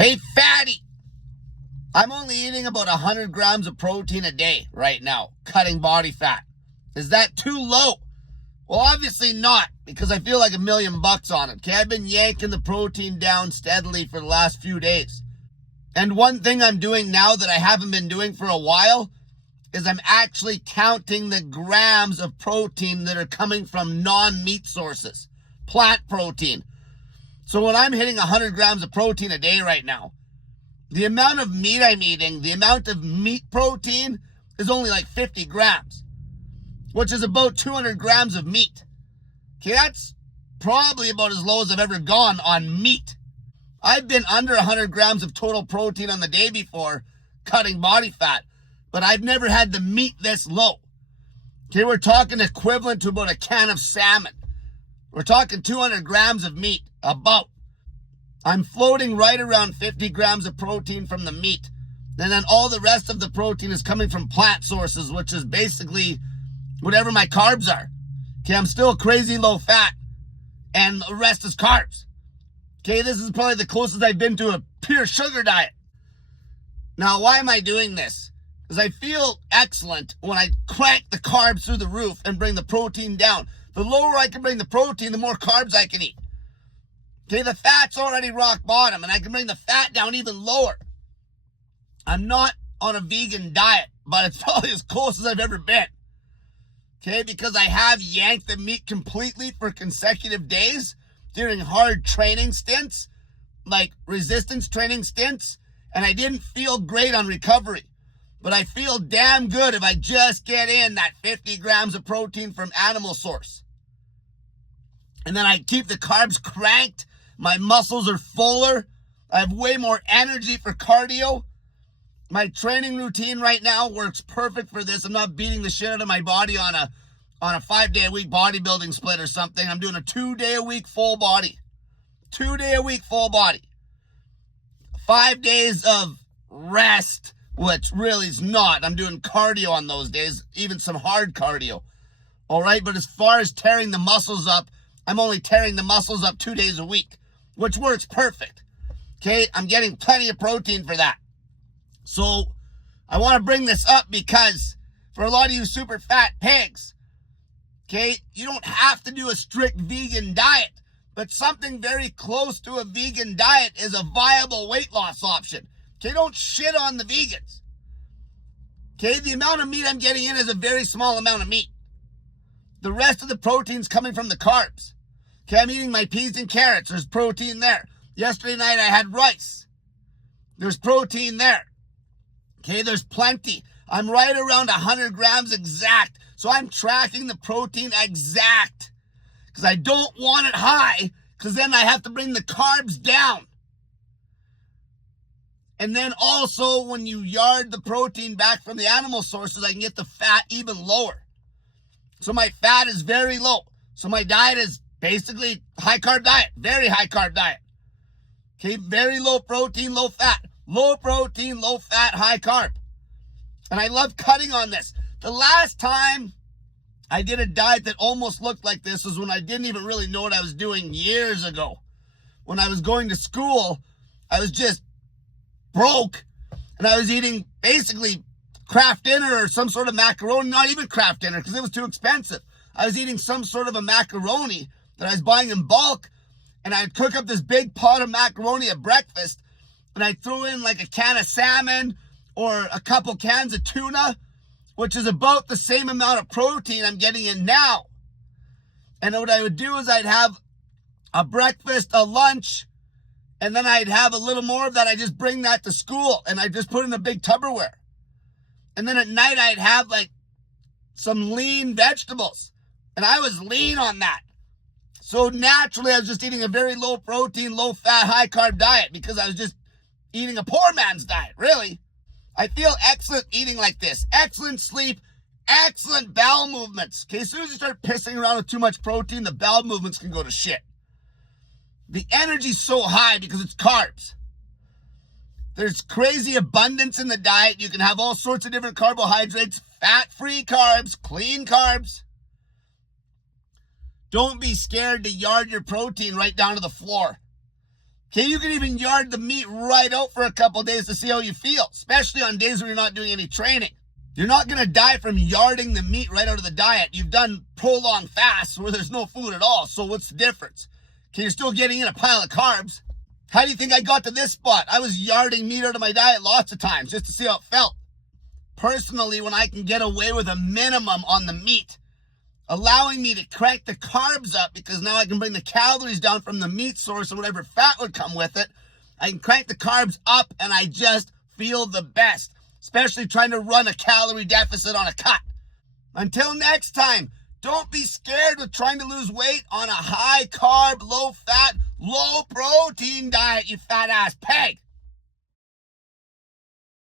Hey, fatty, I'm only eating about 100 grams of protein a day right now, cutting body fat. Is that too low? Well, obviously not, because I feel like $1,000,000 on it. Okay, I've been yanking the protein down steadily for the last few days. And one thing I'm doing now that I haven't been doing for a while is I'm actually counting the grams of protein that are coming from non-meat sources, plant protein. So when I'm hitting 100 grams of protein a day right now, the amount of meat I'm eating, the amount of meat protein is only like 50 grams, which is about 200 grams of meat. Okay, that's probably about as low as I've ever gone on meat. I've been under 100 grams of total protein on the day before, cutting body fat, but I've never had the meat this low. Okay, we're talking equivalent to about a can of salmon. We're talking 200 grams of meat, about. I'm floating right around 50 grams of protein from the meat. And then all the rest of the protein is coming from plant sources, which is basically whatever my carbs are. Okay, I'm still crazy low fat, and the rest is carbs. Okay, this is probably the closest I've been to a pure sugar diet. Now, why am I doing this? Because I feel excellent when I crank the carbs through the roof and bring the protein down. The lower I can bring the protein, the more carbs I can eat. Okay, the fat's already rock bottom, and I can bring the fat down even lower. I'm not on a vegan diet, but it's probably as close as I've ever been. Okay, because I have yanked the meat completely for consecutive days during hard training stints, like resistance training stints, and I didn't feel great on recovery. But I feel damn good if I just get in that 50 grams of protein from animal source. And then I keep the carbs cranked. My muscles are fuller. I have way more energy for cardio. My training routine right now works perfect for this. I'm not beating the shit out of my body on a 5-day-a-week bodybuilding split or something. I'm doing a 2-day-a-week full body. 2-day-a-week full body. 5 days of rest, which really is not. I'm doing cardio on those days, even some hard cardio. All right, but as far as tearing the muscles up, I'm only tearing the muscles up 2 days a week, which works perfect. Okay, I'm getting plenty of protein for that. So I want to bring this up because for a lot of you super fat pigs, okay, you don't have to do a strict vegan diet, but something very close to a vegan diet is a viable weight loss option. Okay, don't shit on the vegans. Okay, the amount of meat I'm getting in is a very small amount of meat. The rest of the protein's coming from the carbs. Okay, I'm eating my peas and carrots. There's protein there. Yesterday night I had rice. There's protein there. Okay, there's plenty. I'm right around 100 grams exact. So I'm tracking the protein exact. Because I don't want it high, because then I have to bring the carbs down. And then also, when you yard the protein back from the animal sources, I can get the fat even lower. So my fat is very low. So my diet is basically high carb diet, very high carb diet. Okay, very low protein, low fat. Low protein, low fat, high carb. And I love cutting on this. The last time I did a diet that almost looked like this was when I didn't even really know what I was doing years ago. When I was going to school, I was just broke. And I was eating basically Kraft Dinner or some sort of macaroni. Not even Kraft Dinner because it was too expensive. I was eating some sort of a macaroni that I was buying in bulk. And I'd cook up this big pot of macaroni at breakfast. And I'd throw in like a can of salmon or a couple cans of tuna, which is about the same amount of protein I'm getting in now. And what I would do is I'd have a breakfast, a lunch, and then I'd have a little more of that. I just bring that to school and I just put in a big Tupperware. And then at night I'd have like some lean vegetables. And I was lean on that. So naturally I was just eating a very low protein, low fat, high carb diet because I was just eating a poor man's diet, really. I feel excellent eating like this. Excellent sleep, excellent bowel movements. Okay, as soon as you start pissing around with too much protein, the bowel movements can go to shit. The energy's so high because it's carbs. There's crazy abundance in the diet. You can have all sorts of different carbohydrates, fat-free carbs, clean carbs. Don't be scared to yard your protein right down to the floor. Okay, you can even yard the meat right out for a couple days to see how you feel, especially on days when you're not doing any training. You're not going to die from yarding the meat right out of the diet. You've done prolonged fasts where there's no food at all, so what's the difference? Okay, you're still getting in a pile of carbs. How do you think I got to this spot? I was yarding meat out of my diet lots of times just to see how it felt. Personally, when I can get away with a minimum on the meat, allowing me to crank the carbs up because now I can bring the calories down from the meat source or whatever fat would come with it. I can crank the carbs up and I just feel the best, especially trying to run a calorie deficit on a cut. Until next time, don't be scared with trying to lose weight on a high carb, low fat, low protein diet, you fat ass pig.